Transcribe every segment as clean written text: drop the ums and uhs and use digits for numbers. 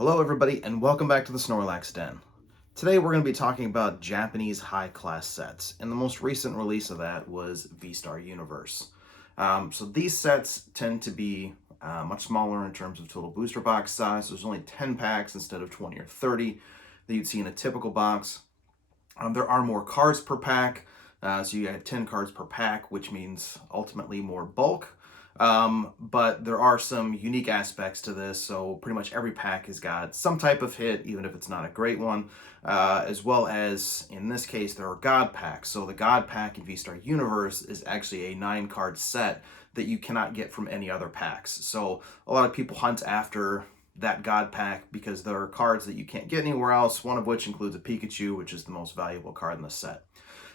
Hello everybody and welcome back to the Snorlax Den. Today we're going to be talking about Japanese high-class sets, and the most recent release of that was VStar Universe. So these sets tend to be much smaller in terms of total booster box size. There's only 10 packs instead of 20 or 30 that you'd see in a typical box. There are more cards per pack, so you have 10 cards per pack, which means ultimately more bulk. But there are some unique aspects to this, so pretty much every pack has got some type of hit, even if it's not a great one, as well as, in this case, there are God packs. So the God pack in VStar Universe is actually a 9-card set that you cannot get from any other packs. So a lot of people hunt after that God pack because there are cards that you can't get anywhere else, one of which includes a Pikachu, which is the most valuable card in the set.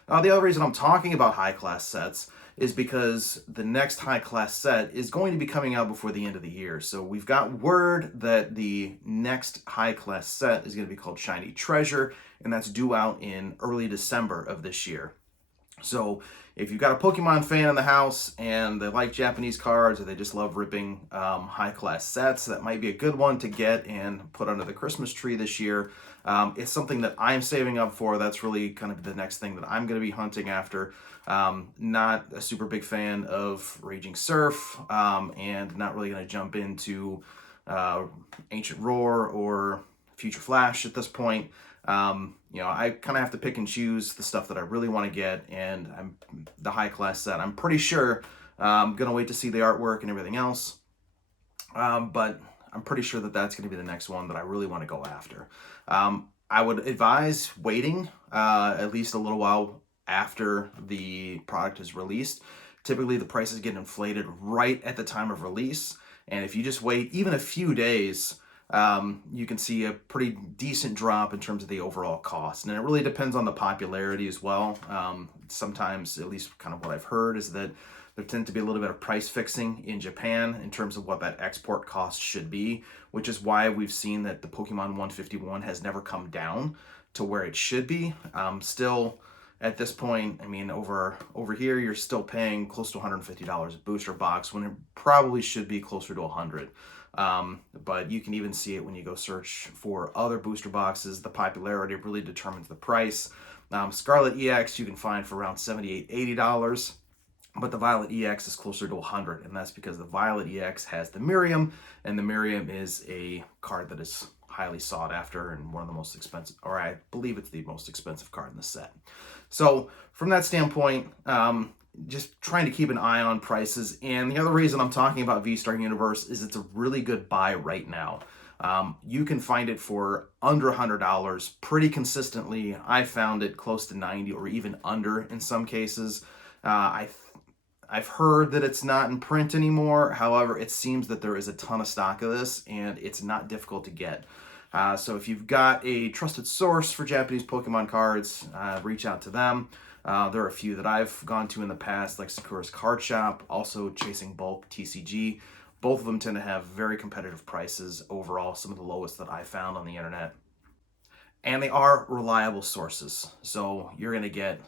The other reason I'm talking about high-class sets is because the next high-class set is going to be coming out before the end of the year. So we've got word that the next high-class set is going to be called Shiny Treasure, and that's due out in early December of this year. So if you've got a Pokemon fan in the house and they like Japanese cards or they just love ripping high-class sets, that might be a good one to get and put under the Christmas tree this year. It's something that I'm saving up for. That's really kind of the next thing that I'm going to be hunting after. Not a super big fan of Raging Surf, and not really going to jump into Ancient Roar or Future Flash at this point. I kind of have to pick and choose the stuff that I really want to get, and the high-class set. I'm pretty sure I'm going to wait to see the artwork and everything else, but I'm pretty sure that that's going to be the next one that I really want to go after. I would advise waiting at least a little while after the product is released. Typically, the prices get inflated right at the time of release, and if you just wait even a few days, you can see a pretty decent drop in terms of the overall cost. And it really depends on the popularity as well. Sometimes, at least kind of what I've heard, is that there tends to be a little bit of price fixing in Japan in terms of what that export cost should be, which is why we've seen that the Pokemon 151 has never come down to where it should be. Still, at this point, I mean, over here, you're still paying close to $150 a booster box when it probably should be closer to $100. But you can even see it when you go search for other booster boxes. The popularity really determines the price. Scarlet EX you can find for around $78, $80, but the Violet EX is closer to $100, and that's because the Violet EX has the Miriam, and the Miriam is a card that is highly sought after and one of the most expensive, or I believe it's the most expensive card in the set. So from that standpoint, just trying to keep an eye on prices. And the other reason I'm talking about VStar Universe is it's a really good buy right now. You can find it for under $100 pretty consistently. I found it close to 90 or even under in some cases. I've heard that it's not in print anymore. However, it seems that there is a ton of stock of this and it's not difficult to get. So if you've got a trusted source for Japanese Pokemon cards, reach out to them. There are a few that I've gone to in the past, like Sakura's Card Shop, also Chasing Bulk, TCG. Both of them tend to have very competitive prices overall, some of the lowest that I found on the internet. And they are reliable sources, so you're going to get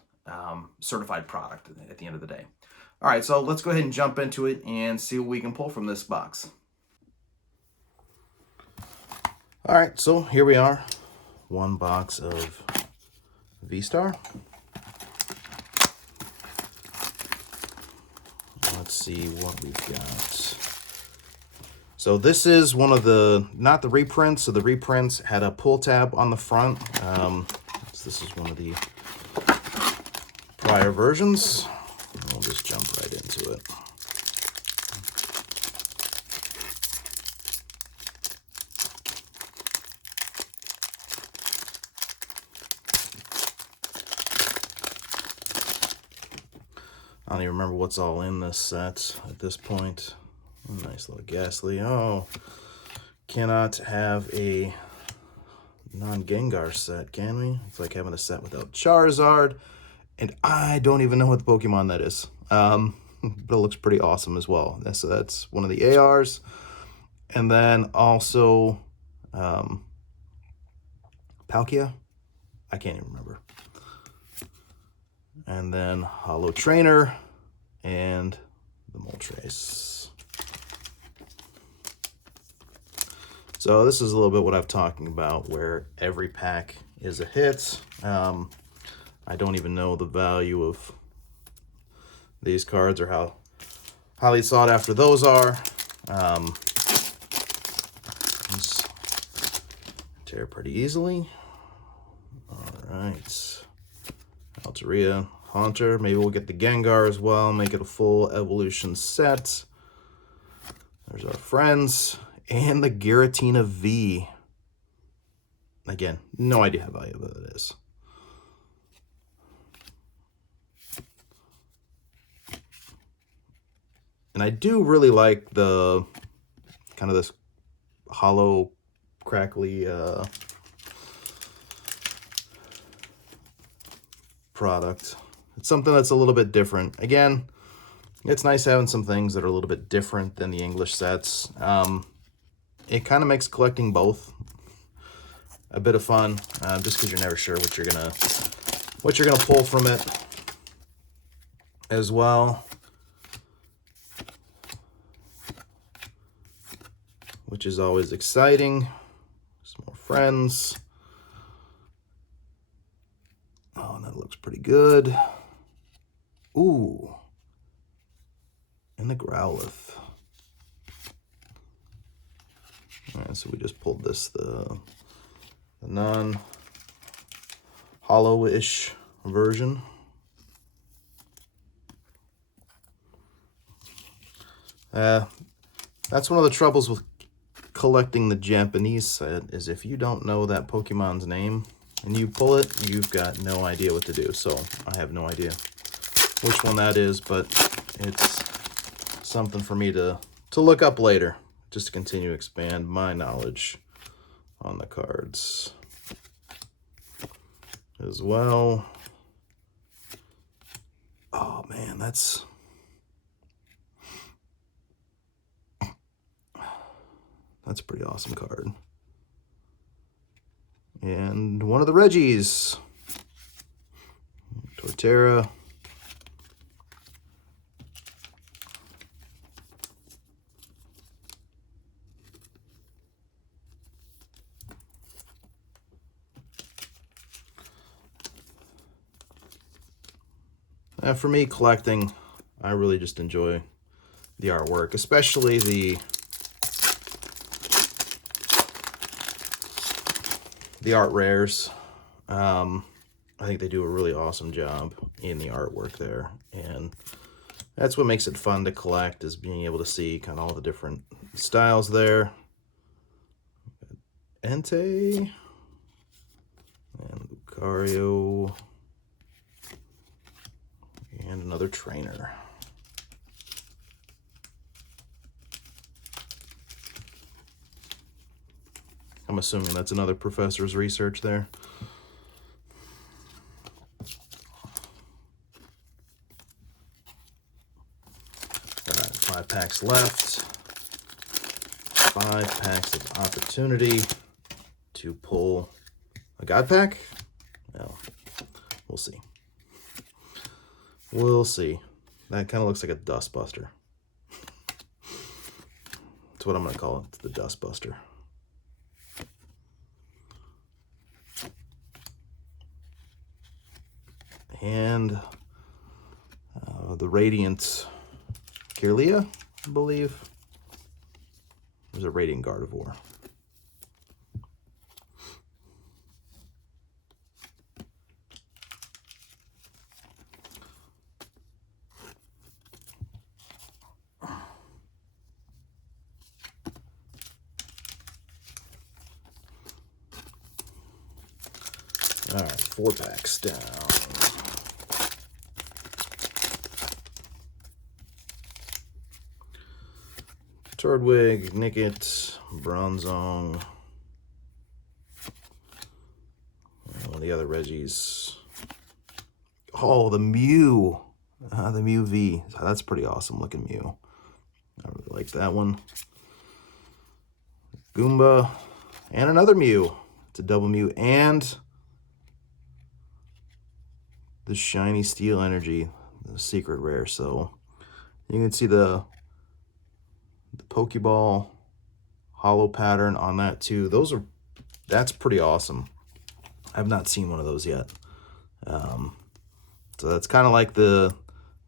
certified product at the end of the day. All right, so let's go ahead and jump into it and see what we can pull from this box. All right, so here we are. One box of VStar. Let's see what we've got. So this is one of the, not the reprints. So the reprints had a pull tab on the front. So this is one of the prior versions. We'll just jump right into it. I don't even remember what's all in this set at this point. Nice little Ghastly. Oh, cannot have a non-Gengar set, can we? It's like having a set without Charizard, and I don't even know what the Pokemon that is. But it looks pretty awesome as well. So that's one of the ARs. And then also Palkia. I can't even remember. And then Hollow Trainer and the Moltres. So this is a little bit what I'm talking about, where every pack is a hit. I don't even know the value of these cards or how highly sought after those are. These tear pretty easily. All right. Altaria, Haunter. Maybe we'll get the Gengar as well. Make it a full evolution set. There's our friends. And the Giratina V. Again, no idea how valuable that is. And I do really like the kind of this hollow, crackly product. It's something that's a little bit different. Again, it's nice having some things that are a little bit different than the English sets. It kind of makes collecting both a bit of fun, just because you're never sure what you're gonna pull from it as well, which is always exciting. Some more friends. Oh, that looks pretty good. Ooh, and the Growlithe. All right, so we just pulled this, the non-hollow-ish version. That's one of the troubles with collecting the Japanese set, is if you don't know that Pokemon's name and you pull it, you've got no idea what to do. So I have no idea which one that is, but it's something for me to look up later, just to continue to expand my knowledge on the cards as well. Oh man, that's a pretty awesome card. And one of the Reggies. Torterra. For me, collecting, I really just enjoy the artwork, especially the art rares. I think they do a really awesome job in the artwork there, and that's what makes it fun to collect, is being able to see kind of all the different styles there. Entei and Lucario and another trainer. I'm assuming that's another professor's research there. All right, 5 packs left. 5 packs of opportunity to pull a God pack. Well, we'll see. We'll see. That kind of looks like a Dust Buster. That's what I'm going to call it. It's the Dust Buster. And the Radiant Kirlia, I believe. There's a Radiant Gardevoir. All right, 4 packs down. Turdwig, Nickit, Bronzong, one of the other Reggies. Oh, the Mew. The Mew V. That's pretty awesome looking Mew. I really like that one. Goomba, and another Mew. It's a double Mew, and the shiny Steel Energy, the secret rare. So you can see the Pokeball hollow pattern on that too. That's pretty awesome. I've not seen one of those yet. So that's kind of like the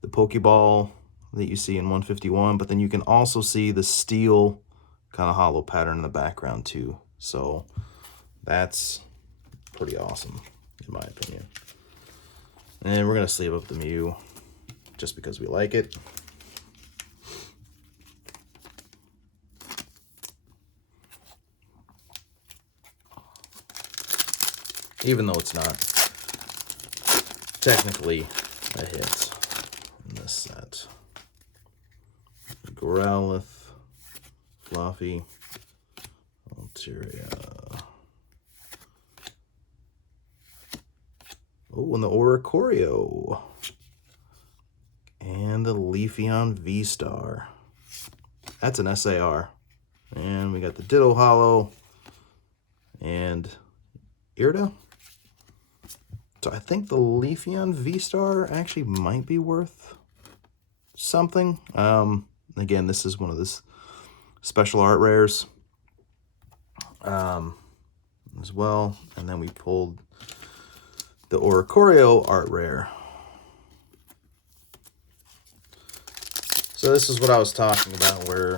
Pokeball that you see in 151, but then you can also see the steel kind of hollow pattern in the background too. So that's pretty awesome, in my opinion. And we're going to sleeve up the Mew just because we like it. Even though it's not technically a hit in this set. Growlithe, Fluffy, Altaria. Oh, and the Oricorio. And the Leafeon VStar. That's an SAR. And we got the Ditto Hollow and Irida. So I think the Leafeon VStar actually might be worth something. Again, this is one of the special art rares as well. And then we pulled the Oricorio art rare. So this is what I was talking about, where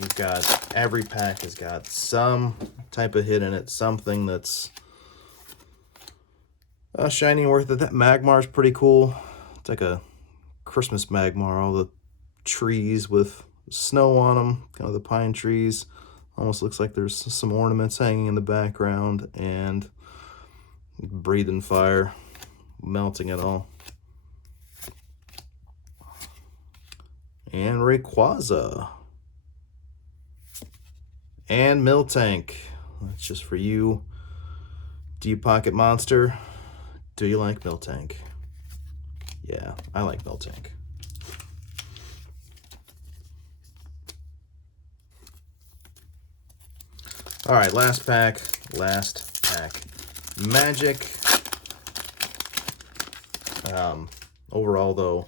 you've got, every pack has got some type of hit in it, something that's shiny and worth it. That Magmar's pretty cool. It's like a Christmas Magmar, all the trees with snow on them, kind of the pine trees. Almost looks like there's some ornaments hanging in the background and breathing fire, melting it all. And Rayquaza. And Miltank. That's just for you. Deep Pocket Monster. Do you like Miltank? Yeah, I like Miltank. All right, last pack. Magic. Overall, though,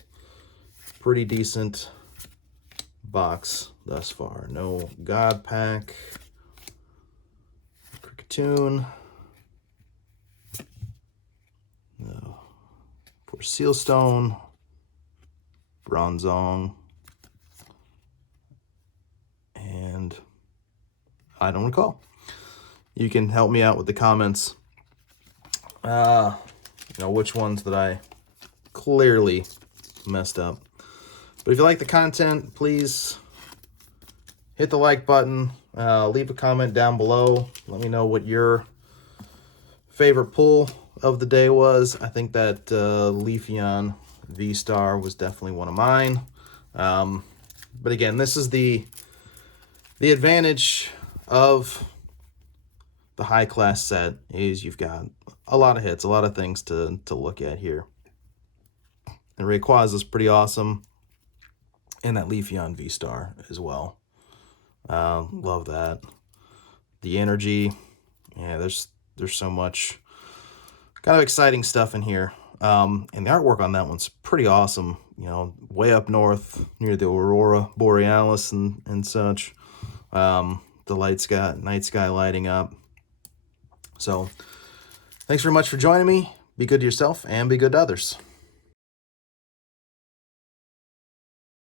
pretty decent box thus far. No God Pack. Cricketune. No. For Sealstone. Bronzong. And I don't recall. You can help me out with the comments. Which ones that I clearly messed up. But if you like the content, please hit the like button. Leave a comment down below. Let me know what your favorite pull of the day was. I think that Leafeon VStar was definitely one of mine. But again, this is the advantage of the high class set, is you've got a lot of hits, a lot of things to look at here. And Rayquaza is pretty awesome. And that Leafeon VStar as well. Love that. The energy. Yeah, there's so much kind of exciting stuff in here. And the artwork on that one's pretty awesome. You know, way up north near the Aurora Borealis and such. The night sky lighting up. So, thanks very much for joining me. Be good to yourself and be good to others.